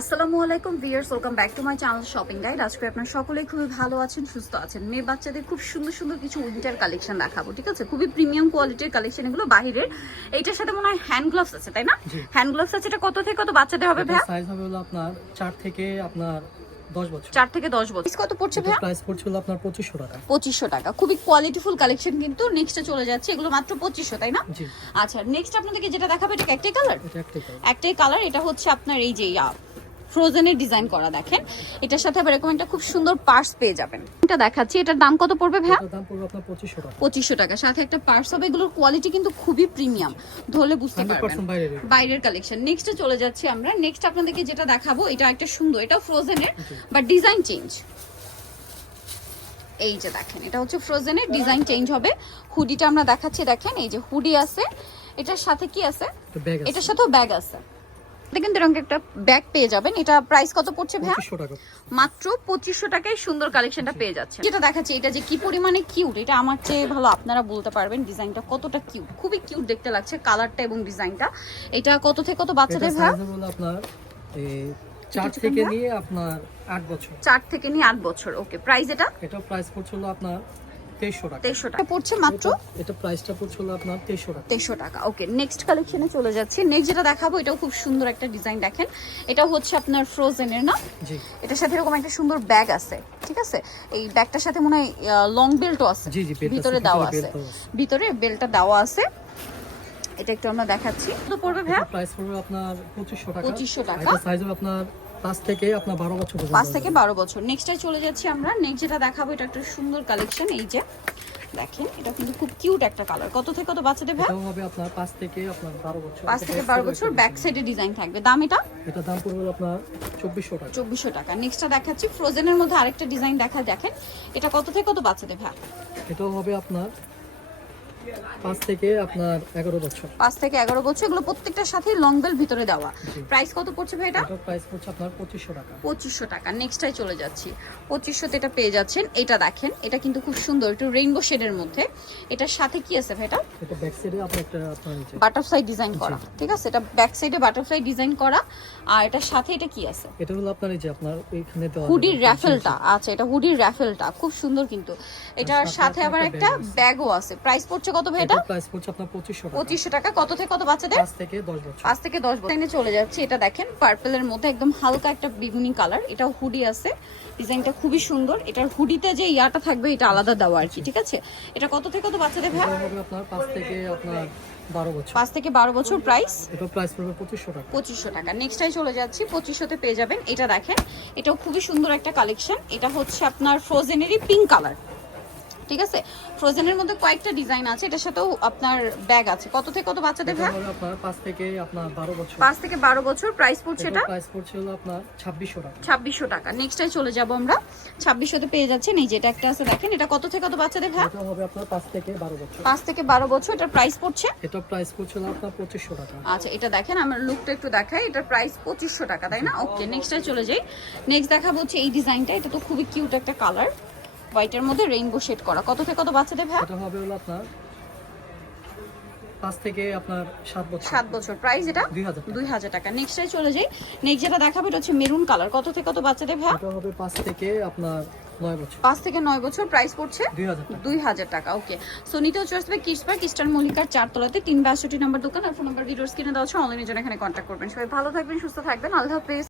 আসসালামু আলাইকুম viewers welcome back to my channel shopping guide আজকে আপনারা সকলেই খুবই ভালো আছেন সুস্থ আছেন। মেয়ে বাচ্চাদের খুব সুন্দর সুন্দর কিছু উইন্টার কালেকশন দেখাবো ঠিক আছে? খুবই প্রিমিয়াম কোয়ালিটির কালেকশন এগুলো বাহিরের। এইটার সাথে মনে হয় হ্যান্ড গ্লাভস আছে তাই না? হ্যান্ড গ্লাভস আছে এটা কত থেকে কত বাচ্চাদের হবে ভাইয়া? সাইজ হবে হলো আপনার চার থেকে আপনার দশ বছর। চার থেকে দশ বছর। কত পড়ছে প্রাইস পড়ছে আপনার পঁচিশশো টাকা। খুবই কোয়ালিটিফুল কালেকশন কিন্তু নেক্সটে চলে যাচ্ছে এগুলো মাত্র পঁচিশশো তাই না? আচ্ছা নেক্সট আপনাদেরকে যেটা দেখাবে এটা একটাই কালার একটাই কালার এটা হচ্ছে আপনার এই যে ফ্রোজেনের ডিজাইন করা দেখেন। এটার সাথে আবার এরকম একটা খুব সুন্দর পার্স পেয়ে যাবেন। এটা দেখাচ্ছি এটার দাম কত পড়বে আপনার পঁচিশশো টাকা। সাথে একটা পার্স হবে এগুলোর কোয়ালিটি কিন্তু খুবই প্রিমিয়াম ধরলে বুঝতে পারবেন। বাইরের। কালেকশন নেক্সটে চলে যাচ্ছি আমরা। নেক্সট আপনাদেরকে যেটা দেখাবো এটা একটা সুন্দর এটা ফ্রোজেনের বাট ডিজাইন চেঞ্জ এই যে দেখেন এটা হচ্ছে ফ্রোজেনের ডিজাইন চেঞ্জ হবে। হুডিটা আমরা দেখাচ্ছি দেখেন এই যে হুডি আছে। এটার সাথে কি আছে? এটার সাথেও ব্যাগ আছে। কিন্তু এরকম একটা ব্যাগ পেয়ে যাবেন। এটা প্রাইস কত পড়ছে ভাইয়া? মাত্র পঁচিশশো টাকায় সুন্দর কালেকশনটা পেয়ে যাচ্ছে যেটা দেখাচ্ছে এটা যে কি পরিমাণে কিউট এটা আমার চেয়ে ভালো আপনারা বলতে পারবেন ডিজাইনটা কতটা কিউট খুবই কিউট দেখতে লাগছে কালারটা এবং ডিজাইনটা এটা কত থেকে কত বাচ্চাদের ভাই সাইজ হবে হলো আপনার চার থেকে নিয়ে আপনার আট বছর। চার থেকে নিয়ে আট বছর ওকে প্রাইস এটা? এটা প্রাইস পড়ছে হলো আপনার তেইশশো টাকা। তেইশশো টাকা। পড়ছে মাত্র? এটা- এটা প্রাইসটা পড়ছে হলো আপনার তেইশশো টাকা। তেইশশো টাকা। ওকে নেক্সট কালেকশনে চলে যাচ্ছি। নেক্সট যেটা দেখাবো এটাও খুব সুন্দর একটা ডিজাইন দেখেন। এটা হচ্ছে আপনার ফ্রোজেনের না? জি। এটার সাথে এরকম একটা সুন্দর ব্যাগ আছে ঠিক আছে? এই ব্যাগটার সাথে মনে হয় লং বেল্টও আছে। জি জি ভিতরে দেওয়া আছে। ভিতরে বেলটা দেওয়া আছে। এটা একটু আমরা দেখাচ্ছি। তো পড়বে ভাইয়া? প্রাইস পড়বে আপনার পঁচিশশো টাকা। 2500 টাকা। সাইজ হবে আপনার পাঁচ থেকে আপনার বারো বছর পর্যন্ত পাঁচ থেকে বারো বছর। নেক্সটটাই চলে যাচ্ছি আমরা। নেক্সট যেটা দেখাবো এটা একটা সুন্দর কালেকশন এই যে দেখেন এটা কিন্তু খুব কিউট একটা কালার কত থেকে কত বাচ্চাদের ভাই? হবে আপনার পাঁচ থেকে আপনার বারো বছর। পাঁচ এটা থেকে back বারো side এ বছর ব্যাক সাইডে ডিজাইন থাকবে। দাম এটা? এটা দাম পড়বে আপনার চব্বিশশো টাকা। চব্বিশশো টাকা। নেক্সটটা দেখাচ্ছি। ফ্রোজেনের মধ্যে আরেকটা ডিজাইন দেখা দেখেন। এটা কত থেকে কত বাচ্চাদের ভাই? এটাও হবে আপনার পাঁচ থেকে আপনার এগারো বছর। পাঁচ থেকে এগারো বছর এগুলো প্রত্যেকটার সাথে লং বেল ভিতরে দেওয়া। প্রাইস কত পড়ছে ভাই এটা? প্রাইস পড়ছে আপনার পঁচিশশো টাকা। পঁচিশশো টাকা। নেক্সটটাই চলে যাচ্ছি। পঁচিশশোতে এটা পেয়ে যাচ্ছেন। এটা দেখেন এটা কিন্তু খুব সুন্দর একটু রেইনবো শেডের মধ্যে। এটার সাথে কি আছে ভাই এটা? ব্যাক সাইডে আপনার একটা বাটারফ্লাই ডিজাইন করা। ঠিক আছে? এটা ব্যাক সাইডে বাটারফ্লাই ডিজাইন করা। আর এটার সাথে এটা কি আছে? এটা হলো আপনার এই যে আপনার এইখানে দেওয়া হুডির র্যাফেলটা আচ্ছা এটা হুডির র্যাফেলটা খুব সুন্দর কিন্তু। এটার সাথে আবার একটা একটা ব্যাগও আছে। প্রাইস পড়ছে কত ভাই এটা? প্রাইস পড়ছে আপনার পঁচিশশো টাকা। পঁচিশশো টাকা। কত থেকে কত বাচ্চাদের? পাঁচ থেকে দশ বছর। পাঁচ থেকে দশ বছর। লাইনে চলে যাচ্ছে এটা দেখেন পার্পেলের মধ্যে একদম হালকা একটা বেগুনি কালার এটা হুডি আছে। ডিজাইনটা খুবই সুন্দর। এটার হুডিতে যে ইয়াটা থাকবে এটা আলাদা দেওয়া আর কি ঠিক আছে? এটা কত থেকে কত বাচ্চাদের ভাই? আপনার পাঁচ থেকে আপনার বারো বছর। পাঁচ থেকে বারো বছর প্রাইস এটা প্রাইস পড়বে পঁচিশশো টাকা। পঁচিশশো টাকা। নেক্সটাই চলে যাচ্ছি পঁচিশশোতে পেয়ে যাবেন। এটা দেখেন এটাও খুবই সুন্দর একটা কালেকশন এটা হচ্ছে আপনার ফ্রোজেনেরই পিঙ্ক কালার ঠিক আছে? ফ্রোজেনের মধ্যে কয়েকটা ডিজাইন আছে এটার সাথেও আপনার ব্যাগ আছে। কত থেকে কত বাচ্চাদের আপনার পাঁচ থেকে আপনার বারো বছর। পাঁচ থেকে বারো বছর প্রাইস পড়ছে এটা? প্রাইস পড়ছে হলো আপনার ছাব্বিশশো টাকা। ছাব্বিশশো টাকা। নেক্সটাই চলে যাব আমরা। ছাব্বিশশোতে পেয়ে যাচ্ছেন এই যেটা একটা আছে দেখেন এটা কত থেকে কত বাচ্চাদের এটা হবে আপনার পাঁচ থেকে বারো বছর। পাঁচ থেকে বারো বছর এটার প্রাইস পড়ছে? এটা প্রাইস পড়ছে হলো আপনার পঁচিশশো টাকা। আচ্ছা এটা দেখেন আমার লুকটা একটু দেখাই। এটার প্রাইস পঁচিশশো টাকা তাই না? ওকে নেক্সটে চলে যাই। নেক্সট দেখাবো হচ্ছে এই ডিজাইনটা এটা তো খুবই কিউট একটা কালার হোয়াইটের মধ্যে রেইনবো শেড করা। কত থেকে কত বাচ্চাদের ভাই? এটা হবে হলো আপনার? পাঁচ থেকে আপনার সাত বছর। সাত বছর। প্রাইস এটা? দুই হাজার দুই হাজার টাকা। নেক্সটে চলে যাই। নেক্সট যেটা দেখাবো এটা হচ্ছে মেরুন কালার কত থেকে কত বাচ্চাদের ভাই? এটা হবে পাঁচ থেকে আপনার নয় বছর। পাঁচ থেকে নয় বছর। প্রাইস পড়ছে? দুই হাজার টাকা। ওকে সো নিতেও চলে আসবে কিডস পার্ক ইস্টার্ন মল্লিকার চারতলাতে তিন বাষট্টি নাম্বার দোকান। আর ফোন নাম্বার ভিডিওস কিনে দেওয়া হচ্ছে অনলাইনের জন্য এখানে কন্ট্যাক্ট করবেন। সবাই ভালো থাকবেন সুস্থ থাকবেন। আল্লাহ হাফেজ।